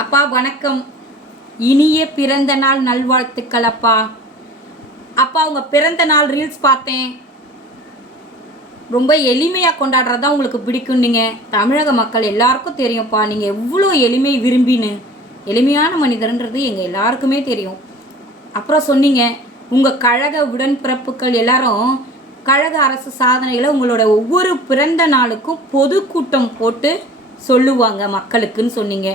அப்பா வணக்கம். இனிய பிறந்த நாள் நல்வாழ்த்துக்கள் அப்பா. அப்பா உங்க பிறந்த நாள் ரீல்ஸ் பார்த்தேன். ரொம்ப எளிமையாக கொண்டாடுறது தான் உங்களுக்கு பிடிக்கும். நீங்கள் தமிழக மக்கள் எல்லாருக்கும் தெரியும்ப்பா, நீங்கள் எவ்வளோ எளிமை விரும்பின்னு. எளிமையான மனிதர்ன்றது எங்கள் எல்லாருக்குமே தெரியும். அப்புறம் சொன்னீங்க உங்கள் கழக உடன்பிறப்புகள் எல்லாரும் கழக அரசு சாதனைகளை உங்களோட ஒவ்வொரு பிறந்த நாளுக்கும் பொதுக்கூட்டம் போட்டு சொல்லுவாங்க மக்களுக்குன்னு சொன்னீங்க.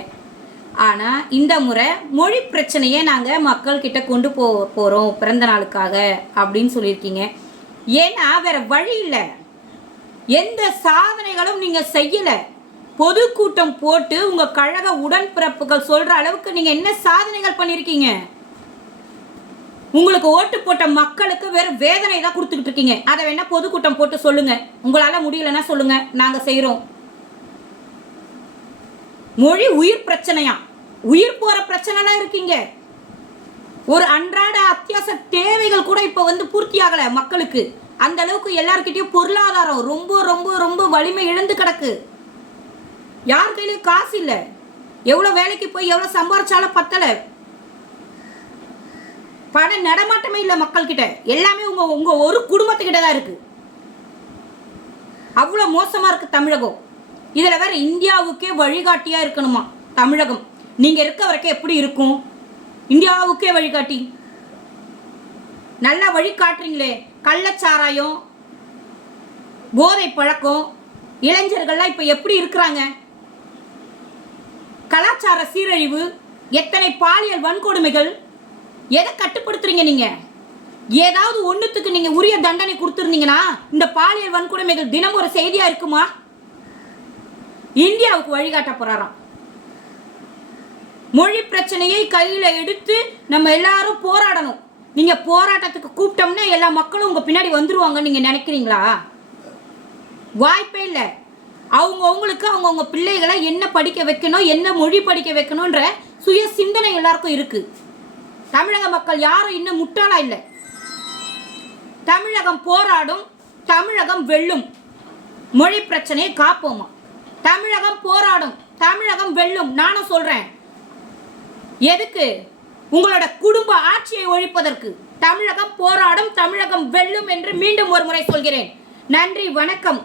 ஆனால் இந்த முறை மொழி பிரச்சனையே நாங்கள் மக்கள்கிட்ட கொண்டு போகிறோம் பிறந்த நாளுக்காக அப்படின்னு சொல்லியிருக்கீங்க. ஏன்னா வேற வழி இல்லை, எந்த சாதனைகளும் நீங்கள் செய்யலை. பொதுக்கூட்டம் போட்டு உங்கள் கழக உடன்பிறப்புகள் சொல்கிற அளவுக்கு நீங்கள் என்ன சாதனைகள் பண்ணியிருக்கீங்க? உங்களுக்கு ஓட்டு போட்ட மக்களுக்கு வெறும் வேதனை தான் கொடுத்துக்கிட்டு இருக்கீங்க. அதை வேணா பொதுக்கூட்டம் போட்டு சொல்லுங்க. உங்களால் முடியலன்னா சொல்லுங்க, நாங்கள் செய்கிறோம். மொழி உயிர் பிரச்சனையா? உயிர் போற பிரச்சனைலாம் இருக்கீங்க. ஒரு அன்றாட அத்தியாவசிய தேவைகள் கூட இப்போ பூர்த்தி ஆகலை மக்களுக்கு. அந்த அளவுக்கு எல்லார்கிட்டையும் பொருளாதாரம் ரொம்ப ரொம்ப ரொம்ப வலிமை இழந்து கிடக்கு. யார் கையிலையும் காசு இல்லை. எவ்வளோ வேலைக்கு போய் எவ்வளோ சம்பாரிச்சாலும் பத்தலை. பண நடமாட்டமே இல்லை மக்கள்கிட்ட. எல்லாமே உங்க ஒரு குடும்பத்துக்கிட்ட தான் இருக்கு. அவ்வளோ மோசமா இருக்கு தமிழகம். இதில் வேற இந்தியாவுக்கே வழிகாட்டியா இருக்கணுமா தமிழகம். நீங்க இருக்க வரைக்கும் எப்படி இருக்கும்? இந்தியாவுக்கே வழிகாட்டி நல்லா வழிகாட்டுறீங்களே. கள்ளச்சாராயம், போதை பழக்கம், இளைஞர்கள்லாம் இப்போ எப்படி இருக்கிறாங்க? கலாச்சார சீரழிவு, எத்தனை பாலியல் வன்கொடுமைகள். எதை கட்டுப்படுத்துறீங்க நீங்க? ஏதாவது ஒன்றுத்துக்கு நீங்க உரிய தண்டனை கொடுத்துருந்தீங்கன்னா இந்த பாலியல் வன்கொடுமைகள் தினம் ஒரு செய்தியா இருக்குமா? இந்தியாவுக்கு வழிகாட்ட போறாராம். மொழி பிரச்சனையை கையில எடுத்து நம்ம எல்லாரும் போராடணும். நீங்க போராட்டத்துக்கு கூப்பிட்டோம்னா எல்லா மக்களும் உங்க பின்னாடி வந்துருவாங்க நீங்க நினைக்கிறீங்களா? வாய்ப்பே இல்லை. அவங்களுக்கு அவங்கவுங்க பிள்ளைகளை என்ன படிக்க வைக்கணும், என்ன மொழி படிக்க வைக்கணும்ன்ற சுய சிந்தனை எல்லாருக்கும் இருக்கு. தமிழக மக்கள் யாரும் இன்னும் முட்டாளா இல்லை. தமிழகம் போராடும், தமிழகம் வெல்லும். மொழி பிரச்சனையை காப்போமா? தமிழகம் போராடும், தமிழகம் வெல்லும். நானும் சொல்றேன். எதுக்கு? உங்களோட குடும்ப ஆட்சியை ஒழிப்பதற்கு. தமிழகம் போராடும், தமிழகம் வெல்லும் என்று மீண்டும் ஒரு முறை சொல்கிறேன். நன்றி, வணக்கம்.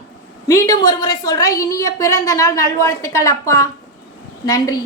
மீண்டும் ஒரு முறை சொல்றேன், இனிய பிறந்த நாள் நல்வாழ்த்துக்கள் அப்பா. நன்றி.